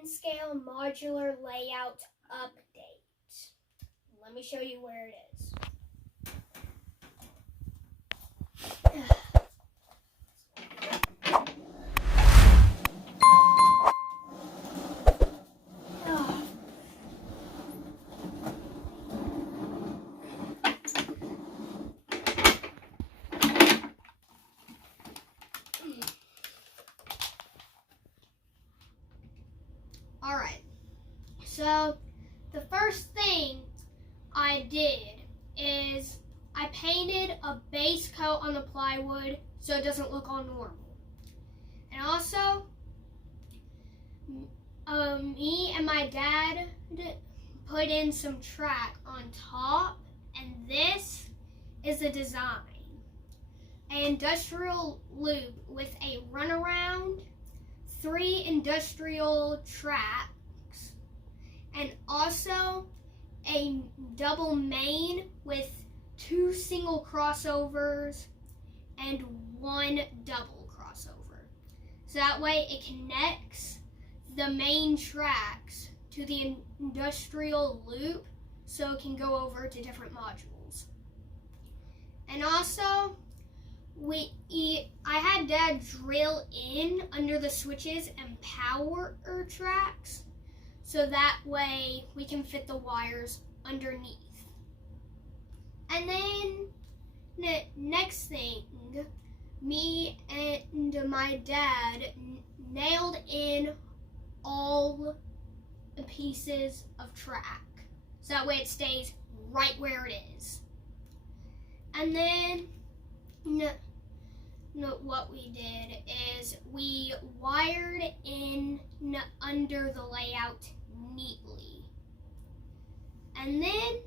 10 scale modular layout update. Let me show you where it is. Alright, so the first thing I did is I painted a base coat on the plywood so it doesn't look all normal. And also, me and my dad put in some track on top, and this is the design. An industrial loop with a runaround, 3 industrial tracks, and also a double main with 2 single crossovers and 1 double crossover. So that way it connects the main tracks to the industrial loop so it can go over to different modules. And also, I had Dad drill in under the switches and power tracks so that way we can fit the wires underneath. And then next thing, me and my dad nailed in all the pieces of track so that way it stays right where it is. And then what we did is we wired in under the layout neatly. And then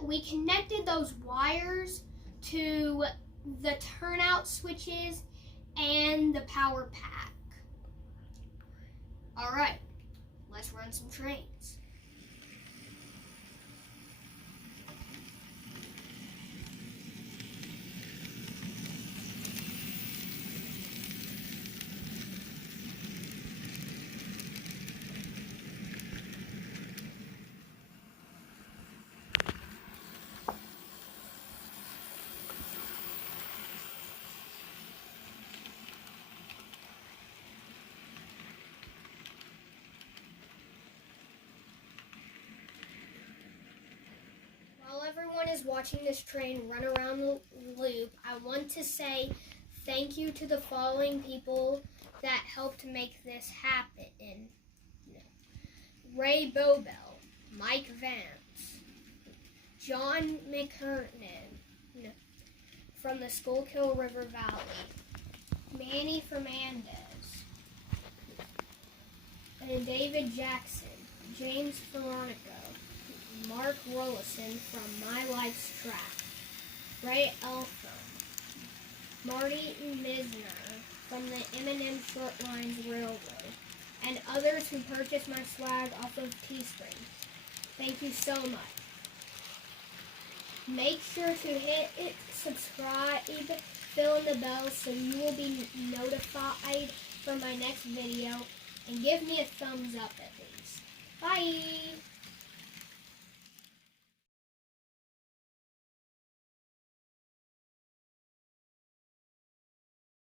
we connected those wires to the turnout switches and the power pack. Alright, let's run some trains. Everyone is watching this train run around the loop. I want to say thank you to the following people that helped make this happen. Ray Bobel, Mike Vance, John McKernan from the Schuylkill River Valley, Manny Fernandez, and David Jackson, James Veronico, Mark Rollison from My Life's Track, Ray Eltham, Marty Misner from the M&M Short Lines Railroad, and others who purchased my swag off of Teespring. Thank you so much. Make sure to hit subscribe, fill in the bell so you will be notified for my next video, and give me a thumbs up at least. Bye!